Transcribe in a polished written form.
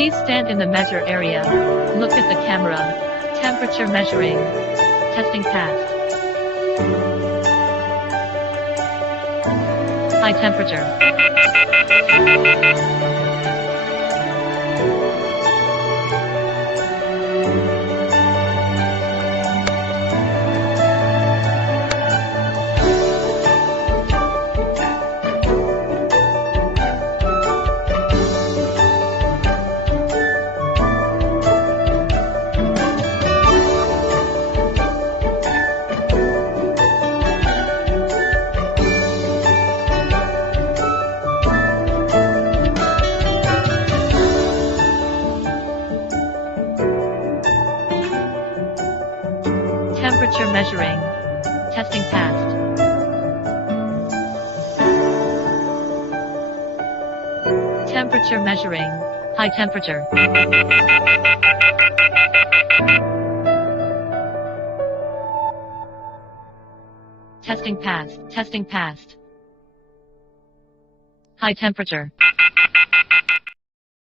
Please stand in the measure area. Look at the camera. Temperature measuring. Testing passed. High temperature. Temperature measuring. Testing passed. Temperature measuring. High temperature. Testing passed. Testing passed. High temperature.